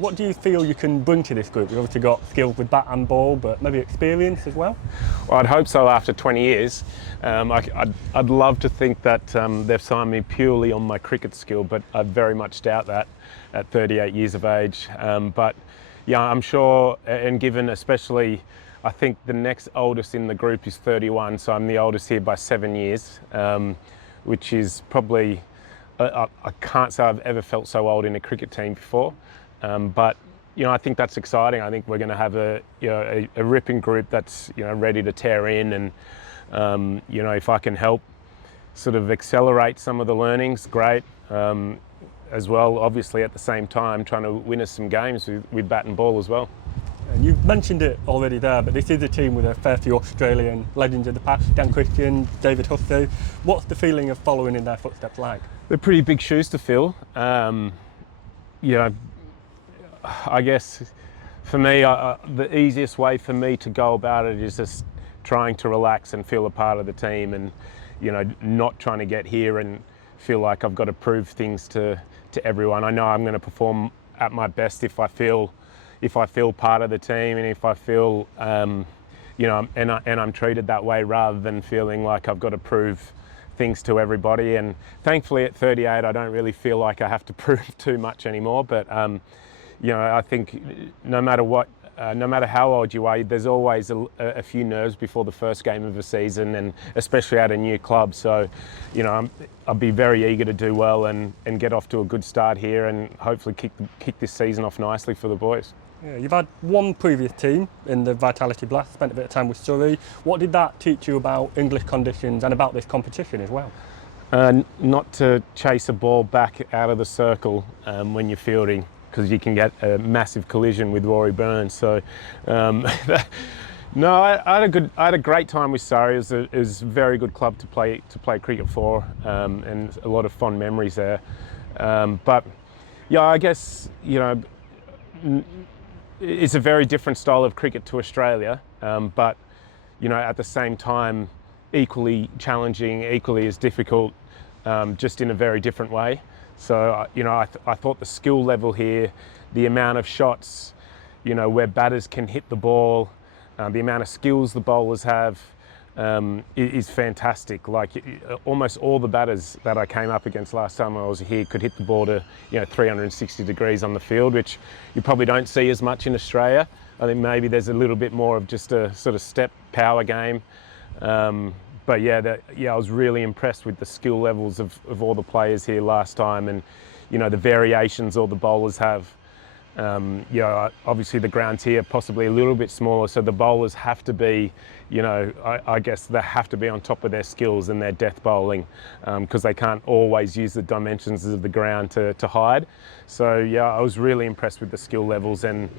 What do you feel you can bring to this group? You've obviously got skills with bat and ball, but maybe experience as well? Well, I'd hope so after 20 years. I'd love to think that they've signed me purely on my cricket skill, but I very much doubt that at 38 years of age. But yeah, I'm sure, and given especially, I think the next oldest in the group is 31, so I'm the oldest here by 7 years, which is probably, I can't say I've ever felt so old in a cricket team before. But I think that's exciting. I think we're going to have a ripping group that's ready to tear in, and if I can help sort of accelerate some of the learnings, great. As well, obviously at the same time trying to win us some games with bat and ball as well. And you've mentioned it already there, but this is a team with a fair few Australian legends of the past, Dan Christian, David Hussey. What's the feeling of following in their footsteps like? They're pretty big shoes to fill. I guess for me, the easiest way for me to go about it is just trying to relax and feel a part of the team, and not trying to get here and feel like I've got to prove things to everyone. I know I'm going to perform at my best if I feel part of the team, and if I feel and I'm treated that way, rather than feeling like I've got to prove things to everybody. And thankfully at 38 I don't really feel like I have to prove too much anymore, but I think no matter what, no matter how old you are, there's always a few nerves before the first game of a season, and especially at a new club. So, I'll be very eager to do well and get off to a good start here, and hopefully kick this season off nicely for the boys. Yeah, you've had one previous team in the Vitality Blast, spent a bit of time with Surrey. What did that teach you about English conditions and about this competition as well? Not to chase a ball back out of the circle when you're fielding, because you can get a massive collision with Rory Burns. So, no, I had a great time with Surrey. It was a very good club to play cricket for, and a lot of fond memories there. But yeah, I guess it's a very different style of cricket to Australia, but at the same time, equally challenging, equally as difficult, just in a very different way. So, I thought the skill level here, the amount of shots, where batters can hit the ball, the amount of skills the bowlers have, is fantastic. Like almost all the batters that I came up against last time I was here could hit the ball to 360 degrees on the field, which you probably don't see as much in Australia. I think maybe there's a little bit more of just a sort of step power game. But I was really impressed with the skill levels of all the players here last time, and the variations all the bowlers have. Obviously the grounds here are possibly a little bit smaller, so the bowlers have to be, I guess they have to be on top of their skills and their death bowling, because they can't always use the dimensions of the ground to hide. So yeah, I was really impressed with the skill levels, and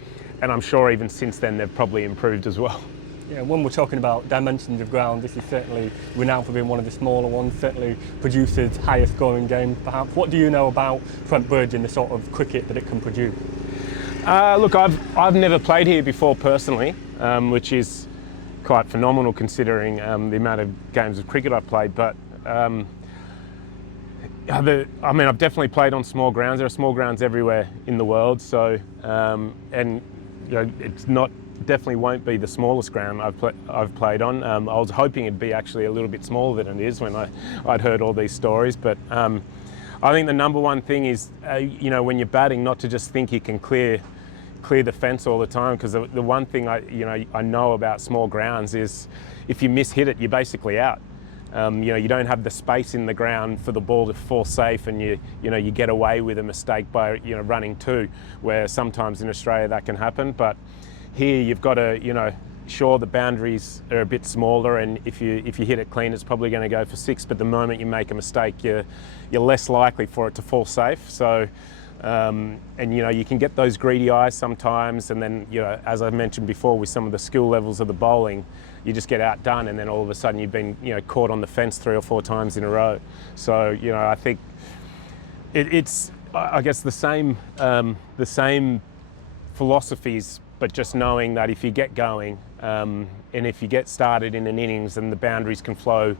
I'm sure even since then they've probably improved as well. Yeah, when we're talking about dimensions of ground, this is certainly renowned for being one of the smaller ones, certainly produces higher scoring games perhaps. What do you know about Trent Bridge and the sort of cricket that it can produce? Look, I've never played here before personally, which is quite phenomenal considering the amount of games of cricket I've played. But I've definitely played on small grounds. There are small grounds everywhere in the world, so it's not. Definitely won't be the smallest ground I've played on. I was hoping it'd be actually a little bit smaller than it is when I'd heard all these stories. But I think the number one thing is, when you're batting, not to just think you can clear the fence all the time. Because the one thing I know about small grounds is, if you miss-hit it, you're basically out. You don't have the space in the ground for the ball to fall safe, and you get away with a mistake by running two, where sometimes in Australia that can happen. But here you've got to, sure, the boundaries are a bit smaller, and if you hit it clean, it's probably going to go for six. But the moment you make a mistake, you're less likely for it to fall safe. So, you can get those greedy eyes sometimes, and then as I mentioned before, with some of the skill levels of the bowling, you just get outdone, and then all of a sudden you've been caught on the fence 3 or 4 times in a row. So I think it's I guess the same philosophies, but just knowing that if you get going, and if you get started in an innings, then the boundaries can flow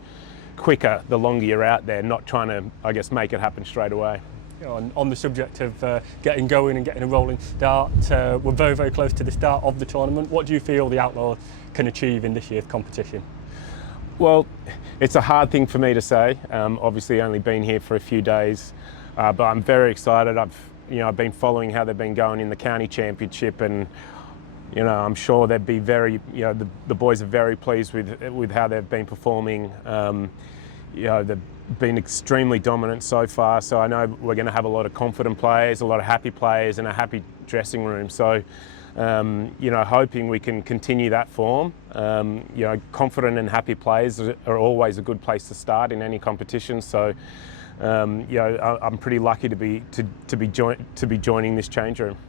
quicker the longer you're out there, not trying to, I guess, make it happen straight away. You know, on the subject of getting going and getting a rolling start, we're very, very close to the start of the tournament. What do you feel the Outlaws can achieve in this year's competition? Well, it's a hard thing for me to say. Obviously, only been here for a few days, but I'm very excited. I've been following how they've been going in the county championship, and I'm sure they'd be very. The boys are very pleased with how they've been performing. They've been extremely dominant so far. So I know we're going to have a lot of confident players, a lot of happy players, and a happy dressing room. So. Hoping we can continue that form. Confident and happy players are always a good place to start in any competition. So, I'm pretty lucky to be joining this change room.